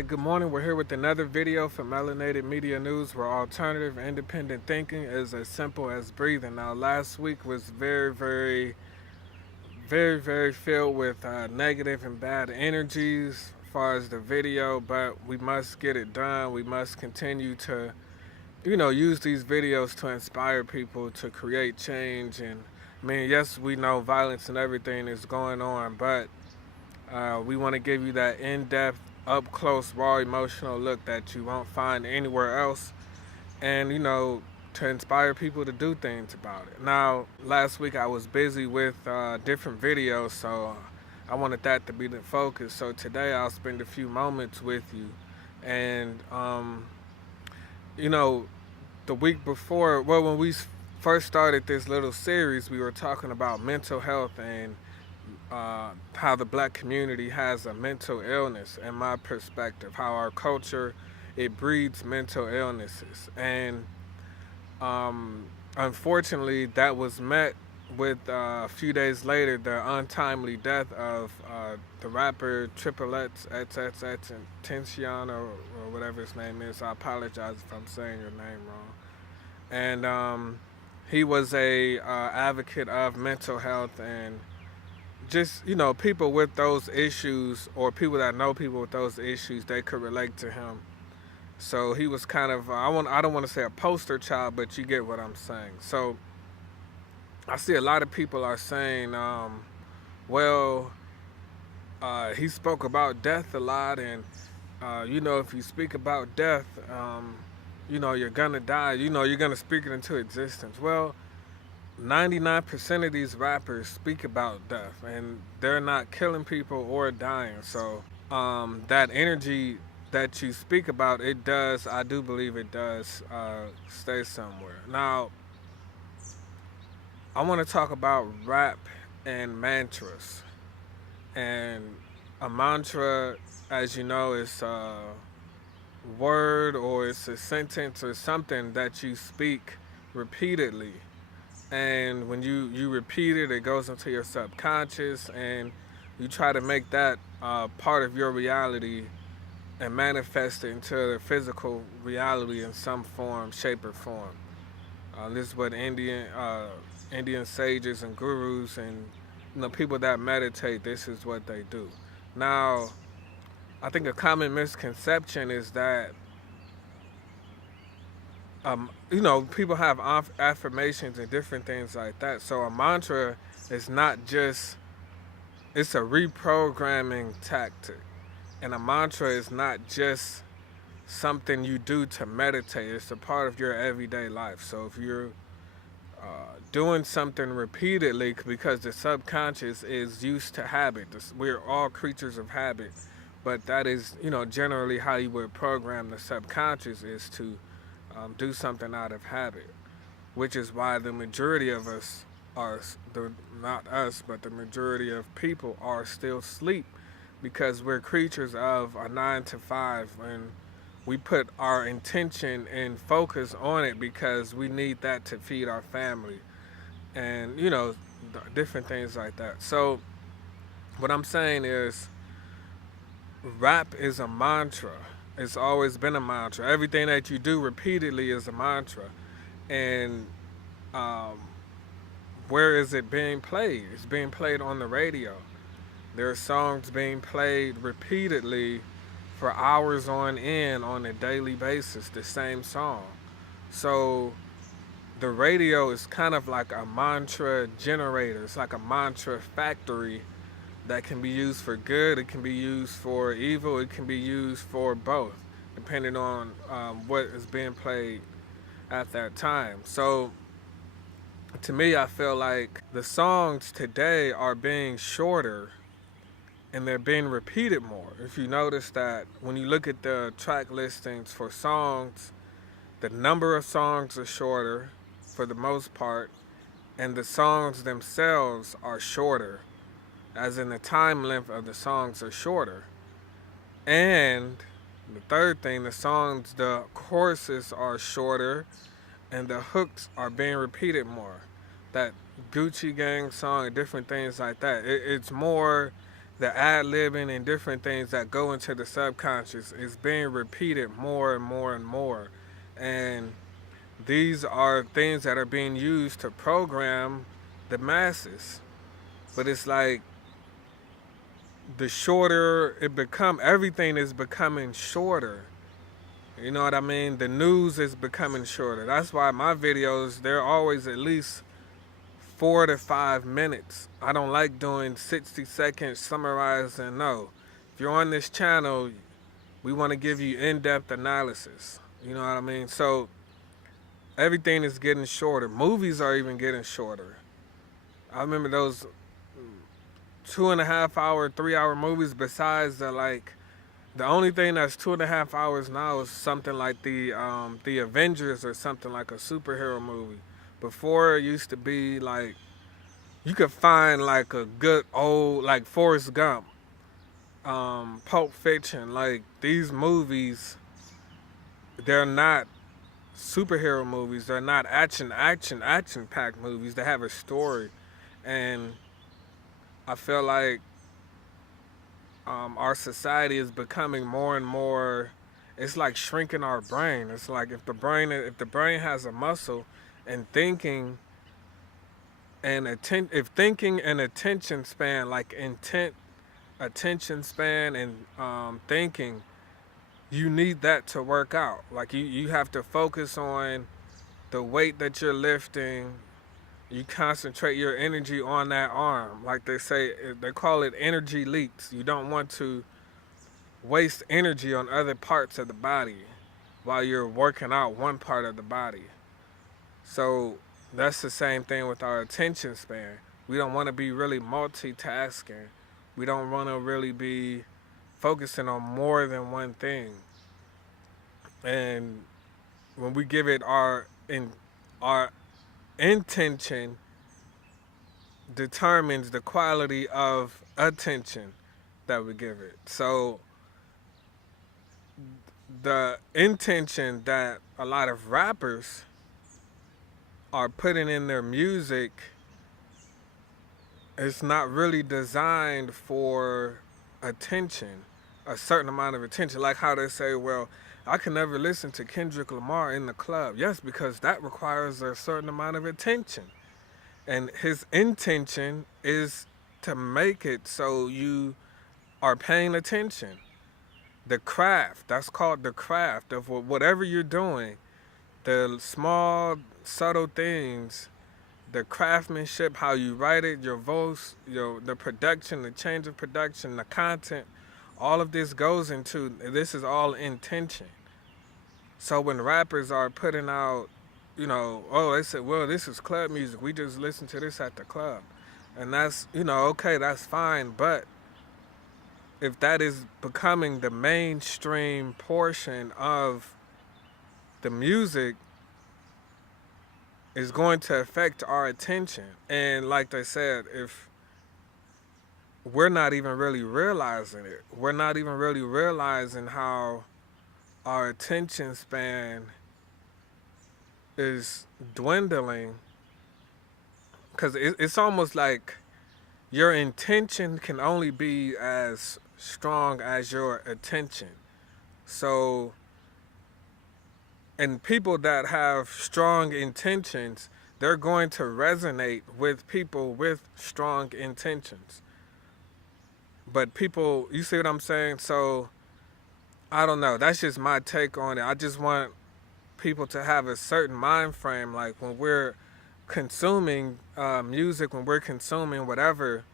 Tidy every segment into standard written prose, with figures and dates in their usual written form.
Alright, good morning. We're here with another video from Melanated Media News, where alternative independent thinking is as simple as breathing. Now, last week was very filled with negative and bad energies as far as the video, but we must get it done. We must continue to, use these videos to inspire people to create change. And I mean, yes, we know violence and everything is going on, but we want to give you that in-depth, up-close, raw, emotional look that you won't find anywhere else, and to inspire people to do things about it. Now, last week I was busy with different videos, so I wanted that to be the focus. So today I'll spend a few moments with you, and the week before, well, when we first started this little series, we were talking about mental health and how the black community has a mental illness, in my perspective, how our culture, it breeds mental illnesses. And unfortunately, that was met with a few days later the untimely death of the rapper xxxtenations, or whatever his name is. I apologize if I'm saying your name wrong. And he was a advocate of mental health, and just people with those issues, or people that know people with those issues, they could relate to him. So he was kind of I don't want to say a poster child, but you get what I'm saying. So I see a lot of people are saying, well, he spoke about death a lot, and if you speak about death, you're gonna die. You're gonna speak it into existence. Well, 99% of these rappers speak about death, and they're not killing people or dying. So that energy that you speak about, I do believe it does stay somewhere. Now, I want to talk about rap and mantras. And a mantra, as you know, is a word, or it's a sentence or something that you speak repeatedly. And when you repeat it, it goes into your subconscious, and you try to make that part of your reality and manifest it into the physical reality in some form, shape, or form. This is what Indian sages and gurus and people that meditate, this is what they do. Now, I think a common misconception is that people have affirmations and different things like that. So a mantra is not just, it's a reprogramming tactic. And a mantra is not just something you do to meditate. It's a part of your everyday life. So if you're doing something repeatedly, because the subconscious is used to habit. We're all creatures of habit. But that is, generally how you would program the subconscious, is to do something out of habit, which is why the majority of us not us, but the majority of people are still asleep, because we're creatures of a 9 to 5, and we put our intention and focus on it because we need that to feed our family, and different things like that. So what I'm saying is, rap is a mantra. It's always been a mantra. Everything that you do repeatedly is a mantra. And where is it being played? It's being played on the radio. There are songs being played repeatedly for hours on end on a daily basis, the same song. So the radio is kind of like a mantra generator. It's like a mantra factory that can be used for good, it can be used for evil, it can be used for both, depending on what is being played at that time. So to me, I feel like the songs today are being shorter, and they're being repeated more. If you notice that when you look at the track listings for songs, the number of songs are shorter for the most part, and the songs themselves are shorter, as in the time length of the songs are shorter. And the third thing, the choruses are shorter, and the hooks are being repeated more. That Gucci Gang song and different things like that. It's more the ad-libbing and different things that go into the subconscious is being repeated more and more and more. And these are things that are being used to program the masses. But it's like the shorter it become, everything is becoming shorter. You know what I mean? The news is becoming shorter. That's why my videos, they're always at least 4 to 5 minutes. I don't like doing 60 seconds summarizing. No. If you're on this channel, we want to give you in-depth analysis. You know what I mean? So everything is getting shorter. Movies are even getting shorter. I remember those 2.5 hour, 3 hour movies. Besides the only thing that's 2.5 hours now is something like the Avengers or something like a superhero movie. Before it used to be like you could find like a good old like Forrest Gump, Pulp Fiction. Like these movies, they're not superhero movies. They're not action packed movies. They have a story, and I feel like our society is becoming more and more. It's like shrinking our brain. It's like if the brain has a muscle, and thinking and if thinking and attention span, like intent, attention span, and thinking, you need that to work out. Like you have to focus on the weight that you're lifting. You concentrate your energy on that arm. Like they say, they call it energy leaks. You don't want to waste energy on other parts of the body while you're working out one part of the body. So that's the same thing with our attention span. We don't want to be really multitasking. We don't want to really be focusing on more than one thing. And when we give it our intention determines the quality of attention that we give it. So the intention that a lot of rappers are putting in their music is not really designed for attention, a certain amount of attention. Like how they say, well, I can never listen to Kendrick Lamar in the club. Yes, because that requires a certain amount of attention. And his intention is to make it so you are paying attention. The craft, that's called the craft of whatever you're doing. The small, subtle things, the craftsmanship, how you write it, your voice, the production, the change of production, the content, all of this goes into, this is all intention. So when rappers are putting out, oh, they said, well, this is club music. We just listen to this at the club. And that's, okay, that's fine. But if that is becoming the mainstream portion of the music, is going to affect our attention. And like they said, if we're not even really realizing it, we're not even really realizing how our attention span is dwindling, because it's almost like your intention can only be as strong as your attention. So, and people that have strong intentions, they're going to resonate with people with strong intentions. But people, you see what I'm saying? So, I don't know. That's just my take on it. I just want people to have a certain mind frame. Like when we're consuming music, when we're consuming whatever,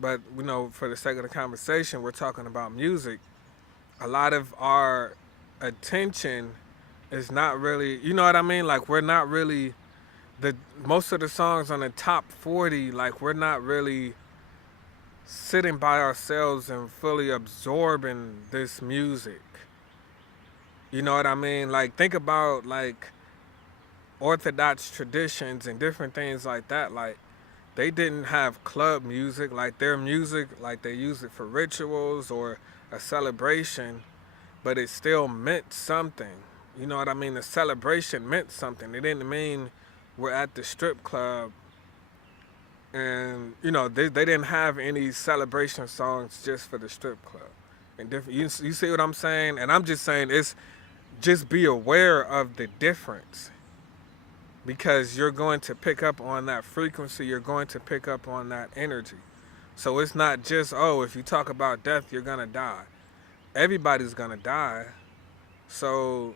but for the sake of the conversation, we're talking about music. A lot of our attention is not really, you know what I mean? Like we're not really, most of the songs on the top 40, like we're not really sitting by ourselves and fully absorbing this music. You know what I mean? Like think about like Orthodox traditions and different things like that. Like they didn't have club music. Like their music, like they use it for rituals or a celebration, but it still meant something. You know what I mean? The celebration meant something. It didn't mean we're at the strip club and you know they didn't have any celebration songs just for the strip club. And different, you see what I'm saying? And I'm just saying it's just be aware of the difference because you're going to pick up on that frequency. You're going to pick up on that energy. So it's not just, oh, if you talk about death, you're gonna die. Everybody's gonna die. So,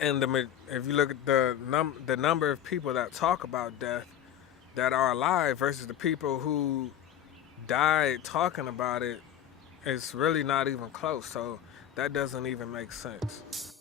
and if you look at the number of people that talk about death that are alive versus the people who died talking about it, it's really not even close. So that doesn't even make sense.